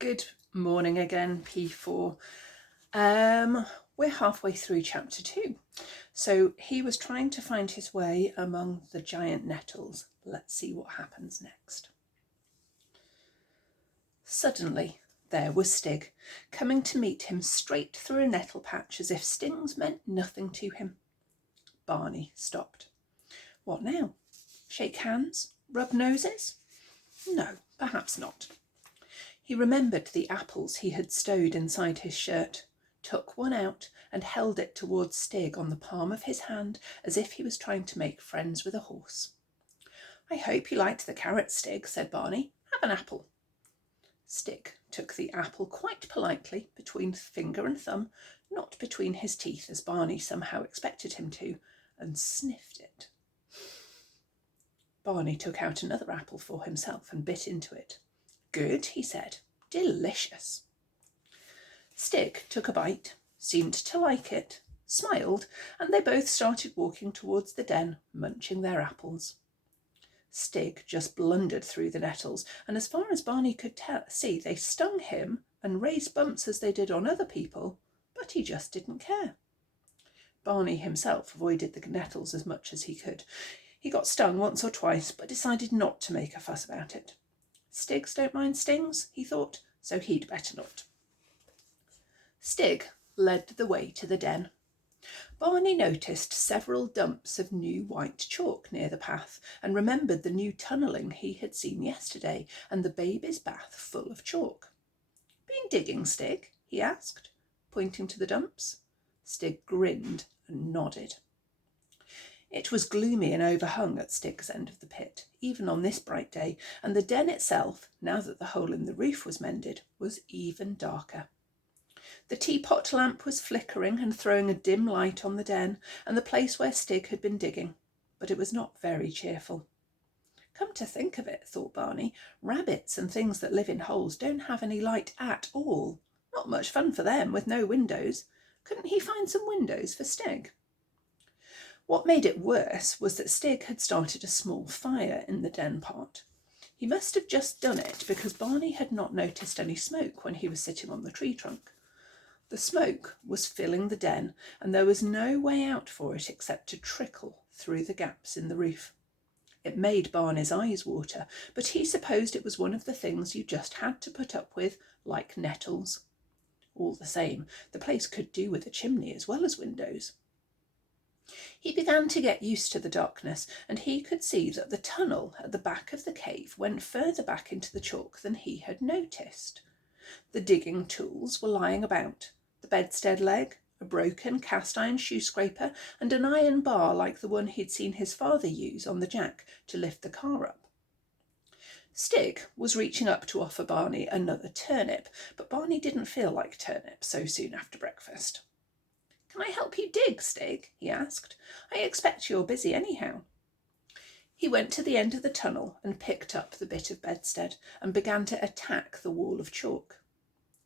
Good morning again, P4. We're halfway through chapter 2. So he was trying to find his way among the giant nettles. Let's see what happens next. Suddenly, there was Stig, coming to meet him straight through a nettle patch as if stings meant nothing to him. Barney stopped. What now? Shake hands? Rub noses? No, perhaps not. He remembered the apples he had stowed inside his shirt, took one out and held it towards Stig on the palm of his hand as if he was trying to make friends with a horse. I hope you liked the carrot, Stig, said Barney. Have an apple. Stig took the apple quite politely between finger and thumb, not between his teeth as Barney somehow expected him to, and sniffed it. Barney took out another apple for himself and bit into it. Good, he said. Delicious. Stig took a bite, seemed to like it, smiled, and they both started walking towards the den, munching their apples. Stig just blundered through the nettles, and as far as Barney could see, they stung him and raised bumps as they did on other people, but he just didn't care. Barney himself avoided the nettles as much as he could. He got stung once or twice, but decided not to make a fuss about it. Stigs don't mind stings, he thought, so he'd better not. Stig led the way to the den. Barney noticed several dumps of new white chalk near the path and remembered the new tunnelling he had seen yesterday and the baby's bath full of chalk. Been digging, Stig? He asked, pointing to the dumps. Stig grinned and nodded. It was gloomy and overhung at Stig's end of the pit, even on this bright day, and the den itself, now that the hole in the roof was mended, was even darker. The teapot lamp was flickering and throwing a dim light on the den and the place where Stig had been digging, but it was not very cheerful. Come to think of it, thought Barney, rabbits and things that live in holes don't have any light at all. Not much fun for them with no windows. Couldn't he find some windows for Stig? What made it worse was that Stig had started a small fire in the den part. He must have just done it because Barney had not noticed any smoke when he was sitting on the tree trunk. The smoke was filling the den, and there was no way out for it except to trickle through the gaps in the roof. It made Barney's eyes water, but he supposed it was one of the things you just had to put up with, like nettles. All the same, the place could do with a chimney as well as windows. He began to get used to the darkness, and he could see that the tunnel at the back of the cave went further back into the chalk than he had noticed. The digging tools were lying about, the bedstead leg, a broken cast-iron shoe scraper, and an iron bar like the one he'd seen his father use on the jack to lift the car up. Stig was reaching up to offer Barney another turnip, but Barney didn't feel like turnips so soon after breakfast. Can I help you dig, Stig? He asked. I expect you're busy anyhow. He went to the end of the tunnel and picked up the bit of bedstead and began to attack the wall of chalk.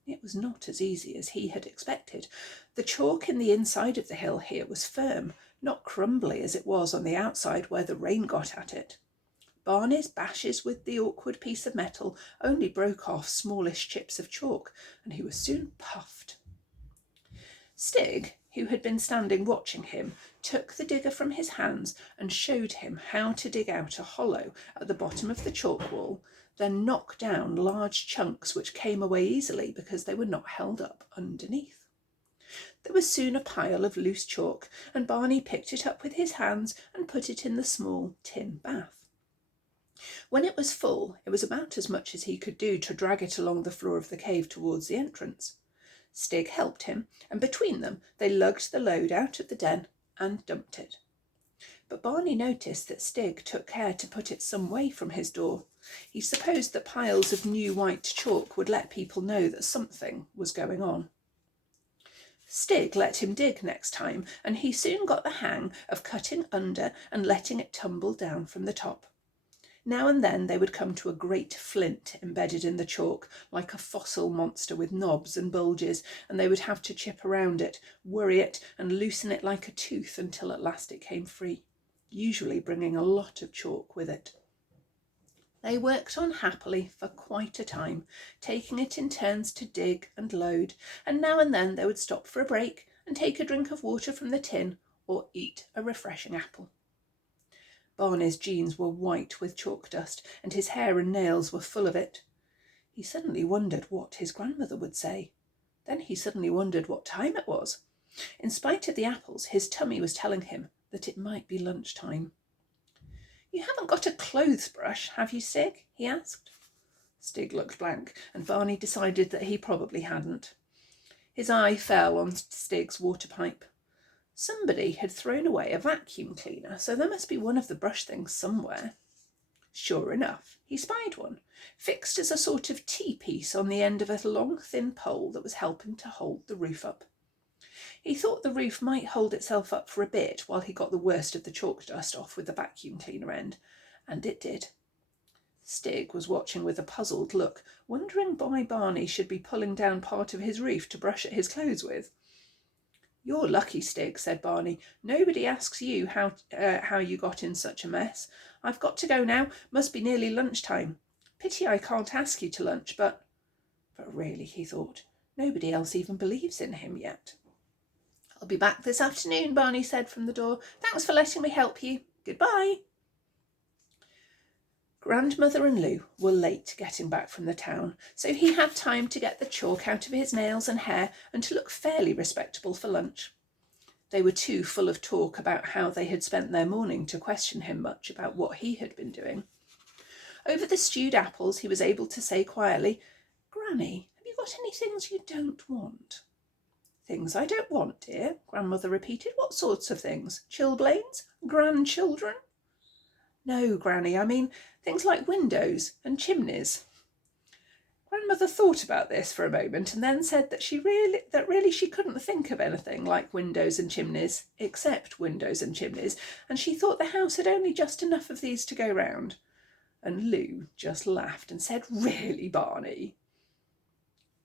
It was not as easy as he had expected. The chalk in the inside of the hill here was firm, not crumbly as it was on the outside where the rain got at it. Barney's bashes with the awkward piece of metal only broke off smallish chips of chalk, and he was soon puffed. Stig, who had been standing watching him, took the digger from his hands and showed him how to dig out a hollow at the bottom of the chalk wall, then knock down large chunks which came away easily because they were not held up underneath. There was soon a pile of loose chalk, and Barney picked it up with his hands and put it in the small tin bath. When it was full, it was about as much as he could do to drag it along the floor of the cave towards the entrance. Stig helped him, and between them they lugged the load out of the den and dumped it. But Barney noticed that Stig took care to put it some way from his door. He supposed that piles of new white chalk would let people know that something was going on. Stig let him dig next time, and he soon got the hang of cutting under and letting it tumble down from the top. Now and then they would come to a great flint embedded in the chalk, like a fossil monster with knobs and bulges, and they would have to chip around it, worry it, and loosen it like a tooth until at last it came free, usually bringing a lot of chalk with it. They worked on happily for quite a time, taking it in turns to dig and load, and now and then they would stop for a break and take a drink of water from the tin or eat a refreshing apple. Barney's jeans were white with chalk dust, and his hair and nails were full of it. He suddenly wondered what his grandmother would say. Then he suddenly wondered what time it was. In spite of the apples, his tummy was telling him that it might be lunchtime. "You haven't got a clothes brush, have you, Stig?" he asked. Stig looked blank, and Barney decided that he probably hadn't. His eye fell on Stig's water pipe. Somebody had thrown away a vacuum cleaner, so there must be one of the brush things somewhere. Sure enough, he spied one, fixed as a sort of T-piece on the end of a long thin pole that was helping to hold the roof up. He thought the roof might hold itself up for a bit while he got the worst of the chalk dust off with the vacuum cleaner end, and it did. Stig was watching with a puzzled look, wondering why Barney should be pulling down part of his roof to brush at his clothes with. "You're lucky, Stig," said Barney. "Nobody asks you how you got in such a mess. I've got to go now. Must be nearly lunchtime. Pity I can't ask you to lunch, but really," he thought, "nobody else even believes in him yet." "I'll be back this afternoon," Barney said from the door. "Thanks for letting me help you. Goodbye." Grandmother and Lou were late getting back from the town, so he had time to get the chalk out of his nails and hair and to look fairly respectable for lunch. They were too full of talk about how they had spent their morning to question him much about what he had been doing. Over the stewed apples he was able to say quietly, "Granny, have you got any things you don't want?" "Things I don't want, dear?" Grandmother repeated. "What sorts of things? Chilblains? Grandchildren?" "No, Granny, I mean things like windows and chimneys." Grandmother thought about this for a moment and then said that really she couldn't think of anything like windows and chimneys, except windows and chimneys, and she thought the house had only just enough of these to go round. And Lou just laughed and said, "Really, Barney?"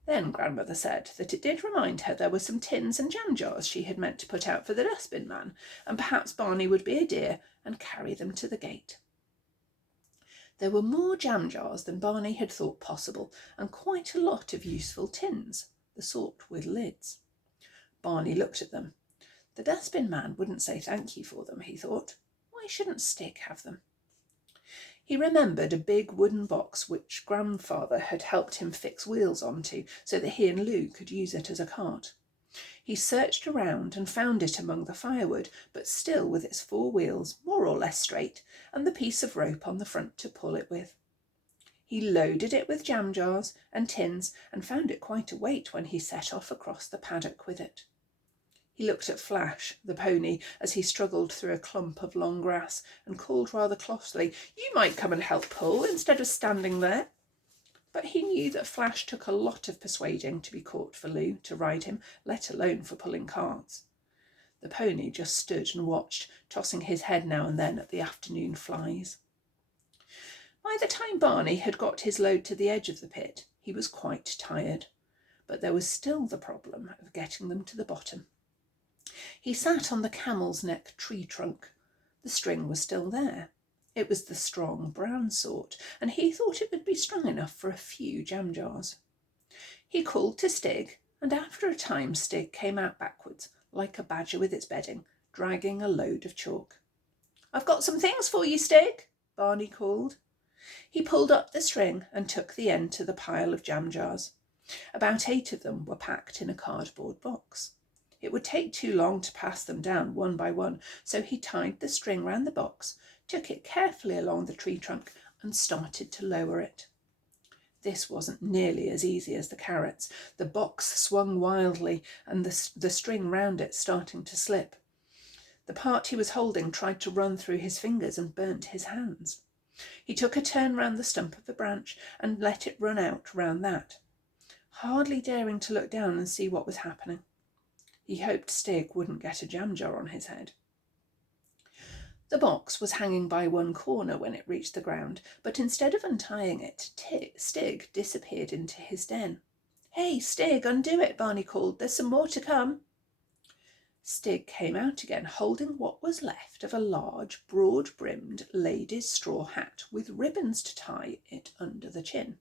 Then Grandmother said that it did remind her there were some tins and jam jars she had meant to put out for the dustbin man, and perhaps Barney would be a dear and carry them to the gate. There were more jam jars than Barney had thought possible, and quite a lot of useful tins, the sort with lids. Barney looked at them. The dustbin man wouldn't say thank you for them, he thought. Why shouldn't Stig have them? He remembered a big wooden box which Grandfather had helped him fix wheels onto so that he and Lou could use it as a cart. He searched around and found it among the firewood, but still with its 4 wheels, more or less straight, and the piece of rope on the front to pull it with. He loaded it with jam jars and tins and found it quite a weight when he set off across the paddock with it. He looked at Flash, the pony, as he struggled through a clump of long grass and called rather crossly, "You might come and help pull instead of standing there." But he knew that Flash took a lot of persuading to be caught for Lou to ride him, let alone for pulling carts. The pony just stood and watched, tossing his head now and then at the afternoon flies. By the time Barney had got his load to the edge of the pit, he was quite tired, but there was still the problem of getting them to the bottom. He sat on the camel's neck tree trunk. The string was still there. It was the strong brown sort, and he thought it would be strong enough for a few jam jars. He called to Stig, and after a time Stig came out backwards, like a badger with its bedding, dragging a load of chalk. "I've got some things for you, Stig," Barney called. He pulled up the string and took the end to the pile of jam jars. About 8 of them were packed in a cardboard box. It would take too long to pass them down one by one, so he tied the string round the box, took it carefully along the tree trunk and started to lower it. This wasn't nearly as easy as the carrots. The box swung wildly and the string round it starting to slip. The part he was holding tried to run through his fingers and burnt his hands. He took a turn round the stump of the branch and let it run out round that, hardly daring to look down and see what was happening. He hoped Stig wouldn't get a jam jar on his head. The box was hanging by one corner when it reached the ground, but instead of untying it, Stig disappeared into his den. "Hey, Stig, undo it," Barney called. "There's some more to come." Stig came out again, holding what was left of a large, broad-brimmed lady's straw hat with ribbons to tie it under the chin.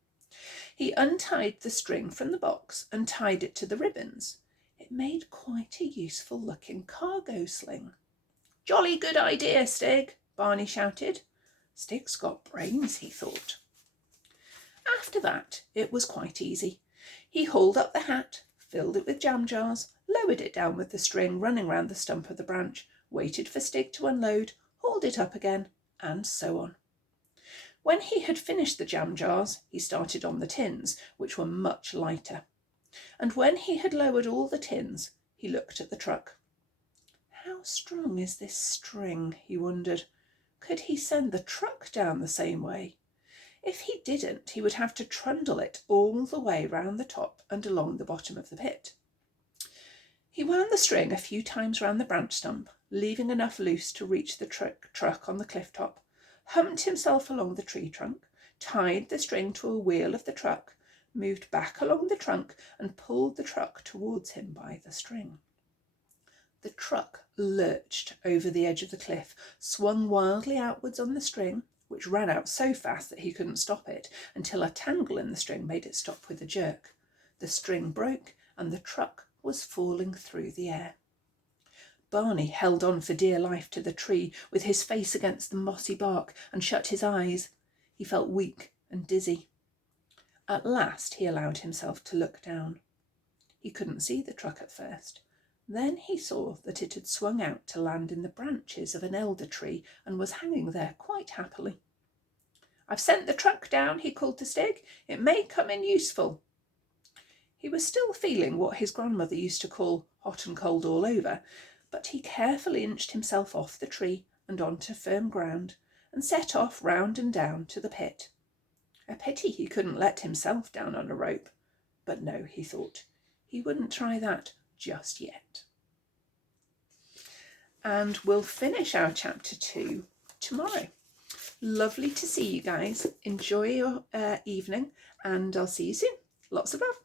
He untied the string from the box and tied it to the ribbons. It made quite a useful-looking cargo sling. "Jolly good idea, Stig," Barney shouted. Stig's got brains, he thought. After that, it was quite easy. He hauled up the hat, filled it with jam jars, lowered it down with the string running round the stump of the branch, waited for Stig to unload, hauled it up again, and so on. When he had finished the jam jars, he started on the tins, which were much lighter. And when he had lowered all the tins, he looked at the truck. How strong is this string, he wondered. Could he send the truck down the same way? If he didn't, he would have to trundle it all the way round the top and along the bottom of the pit. He wound the string a few times round the branch stump, leaving enough loose to reach the truck on the cliff top, humped himself along the tree trunk, tied the string to a wheel of the truck, moved back along the trunk and pulled the truck towards him by the string. The truck lurched over the edge of the cliff, swung wildly outwards on the string, which ran out so fast that he couldn't stop it, until a tangle in the string made it stop with a jerk. The string broke and the truck was falling through the air. Barney held on for dear life to the tree, with his face against the mossy bark, and shut his eyes. He felt weak and dizzy. At last he allowed himself to look down. He couldn't see the truck at first. Then he saw that it had swung out to land in the branches of an elder tree and was hanging there quite happily. "I've sent the truck down," he called to Stig. "It may come in useful." He was still feeling what his grandmother used to call hot and cold all over, but he carefully inched himself off the tree and onto firm ground, and set off round and down to the pit. A pity he couldn't let himself down on a rope. But no, he thought, he wouldn't try that just yet. And we'll finish our chapter 2 tomorrow. Lovely to see you guys. Enjoy your evening, and I'll see you soon. Lots of love.